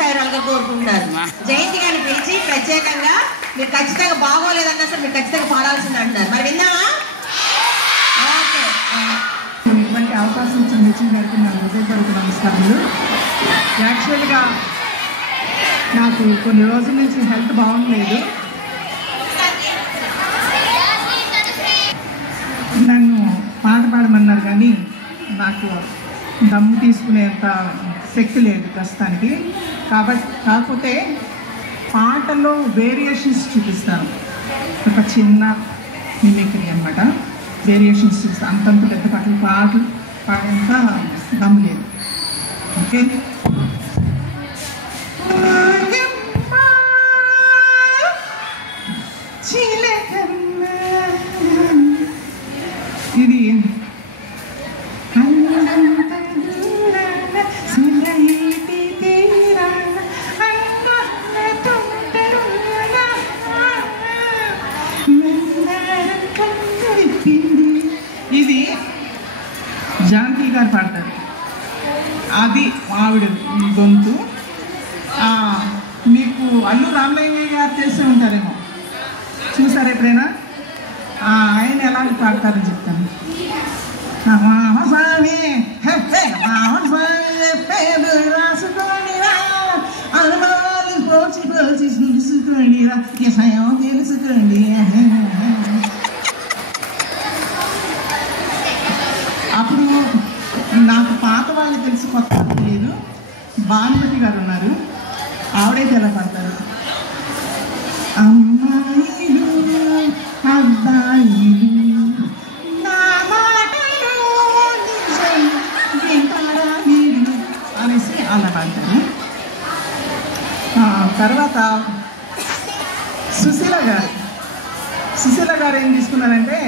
దీర్ఘాయురాలుగా కోరుకుంటున్నారు. జయంతి గారిని పిలిచి ప్రత్యేకంగా మీరు ఖచ్చితంగా బాగోలేదన్నా సార్ మీరు ఖచ్చితంగా పాడాల్సింది అంటున్నారు. మరి విన్నావా? ఓకే. ఇటువంటి అవకాశం ఇచ్చిన నిత్యం గారికి నా హృదయపూర్వక నమస్కారాలు. యాక్చువల్గా నాకు కొన్ని రోజుల నుంచి హెల్త్ బాగుండలేదు. నన్ను పాట పాడమన్నారు కానీ నాకు దమ్ము తీసుకునేంత శక్తి లేదు ప్రస్తుతానికి. కాకపోతే పాటలో వేరియేషన్స్ చూపిస్తాను. ఒక చిన్న మిమిక్రీ అనమాట. వేరియేషన్స్ చూపిస్తాను. అంతంత పెద్ద పాటలు పాడేంత దమ్ము లేదు. ఓకే. ఇది ఇది జానకి గారు పాడతారు. అది ఆవిడ గొంతు. మీకు అల్లు రామయ్య గారు చేస్తూ ఉంటారేమో, చూసారు ఎప్పుడైనా? ఆయన ఎలాంటి పాడతారని చెప్తాను. తెలుసుకోండి. అప్పుడు నాకు పాత వాళ్ళు తెలిసి కొత్త తెలియదు. భానుమతి గారు ఉన్నారు, ఆవిడైతే ఎలా పడతారు? అమ్మాయిలు అబ్బాయిలు నా మాటలు అనేసి అలా పడతారు. తర్వాత సుశీల గారు ఏం తీసుకున్నారంటే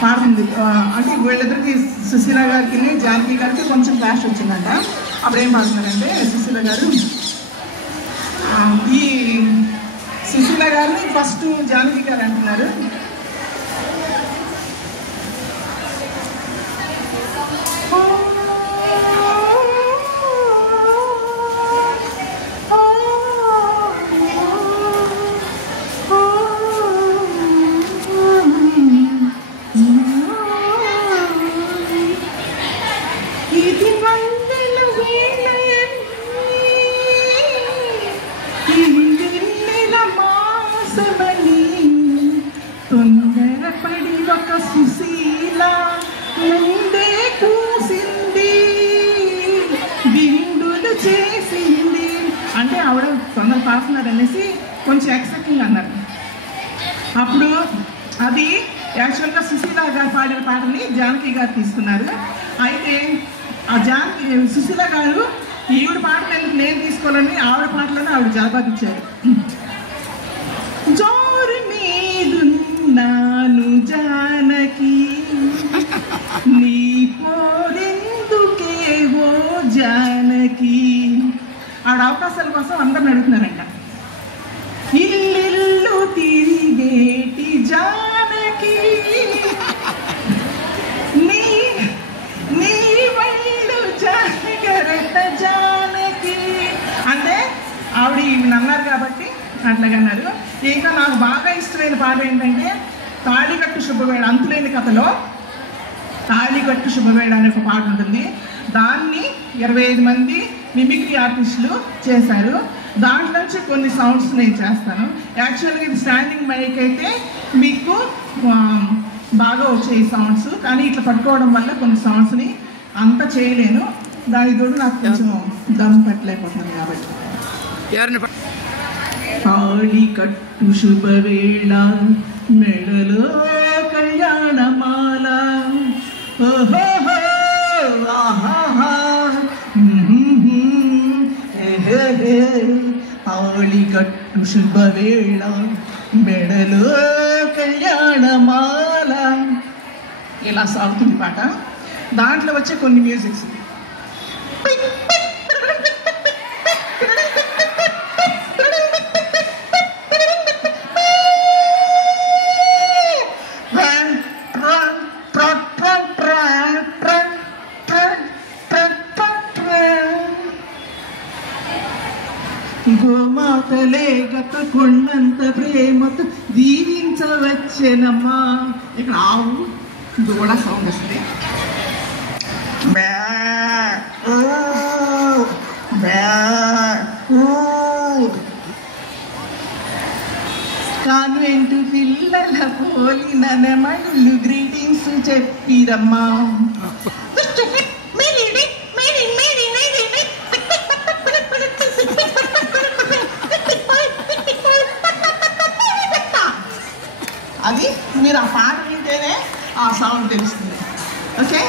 పాడుతుంది. అంటే వీళ్ళిద్దరికి సుశీల గారికి జానకి గారికి కొంచెం క్లాష్ వచ్చిందంట. అప్పుడు ఏం పాడుతున్నారంటే సుశీల గారు ఈ సుశీల గారిని ఫస్ట్ జానకి గారు అంటున్నారు. తొందరపడి ఒక సుశీల ముందే కూసింది, బిందులు చేసింది అంటే ఆవిడ తొందర పాడుతున్నారు అనేసి కొంచెం ఎక్సెప్టింగ్ అన్నారు. అప్పుడు అది యాక్చువల్గా సుశీల గారు పాడిన పాటని జానకి గారు తీసుకున్నారు. అయితే ఆ సుశీల గారు ఈవిడ పాటలు ఎందుకు నేను తీసుకోవాలని ఆవిడ పాటలను ఆవిడ జవాబిచ్చారు. జోరు మీదున్నాను జానకి నీ పోరెందుకేవో జానకి. ఆవిడ అవకాశాల కోసం అందరిని అడుగుతున్నారంట. ఇల్లు తిరిగేటి జానకి నీ వళ్ళు జాగరత జానకి అంటే ఆవిడ అన్నారు కాబట్టి అట్లాగన్నారు. ఇంకా నాకు బాగా ఇష్టమైన పాట ఏంటంటే తాళికట్టు శుభవేళ, అంతులేని కథలో తాళికట్టు శుభవేళ అనే ఒక పాట ఉంటుంది. దాన్ని 25 మంది మిమిక్రీ ఆర్టిస్టులు చేశారు. దాంట్లో నుంచి కొన్ని సౌండ్స్ నేను చేస్తాను. యాక్చువల్గా ఇది స్టాండింగ్ మైక్ అయితే మీకు బాగా వచ్చాయి సౌండ్స్, కానీ ఇట్లా పట్టుకోవడం వల్ల కొన్ని సౌండ్స్ని అంత చేయలేను. దాని తోడు నాకు కొంచెం దమ్ పెట్టలేకపోతున్నాను కాబట్టి. తాళికట్టు శుభవేళ మెడలో కళ్యాణమాల తాళికట్టు శుభవేళ మెడలో కళ్యాణమాల ఇలా సాగుతుంది పాట. దాంట్లో వచ్చే కొన్ని మ్యూజిక్స్ గోమాతలే గత కొండంత ప్రేమతో దీవించవచ్చేనమ్మా. ఇక్కడ ఆవు దూడ సౌండ్ వస్తుంది. కాన్వెంట్ పిల్లల పోలిన మళ్ళు గ్రీటింగ్స్ చెప్పిరమ్మా. అది మీరు ఆ పాట వింటేనే ఆ సౌండ్ తెలుస్తుంది. ఓకే,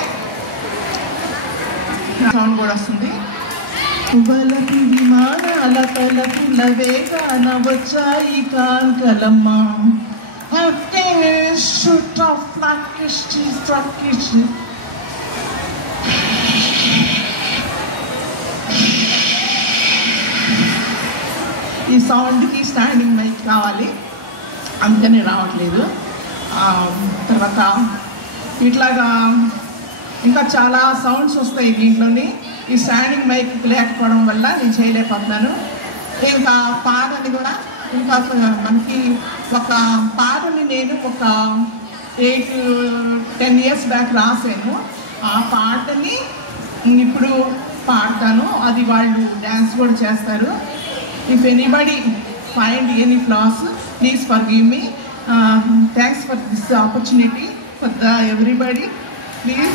సౌండ్ కూడా వస్తుంది. బలపు విమానాల తలపుల వేగాన వచ్చాయి కాంకలమ్మ. ఈ సౌండ్కి స్టాండింగ్ మైక్ కావాలి, అందుకని రావట్లేదు. తర్వాత ఇట్లాగా ఇంకా చాలా సౌండ్స్ వస్తాయి దీంట్లోని. ఈ స్టాండింగ్ మైక్ లేకపోవడం వల్ల నేను చేయలేకపోతున్నాను. ఇంకా పాటని కూడా ఇంకా మనకి ఒక పాటని నేను ఒక 8-10 years బ్యాక్ రాసాను. ఆ పాటని ఇప్పుడు పాడతాను, అది వాళ్ళు డ్యాన్స్ కూడా చేస్తారు. If anybody find any floss, please forgive me. Thanks for this opportunity for the everybody. Please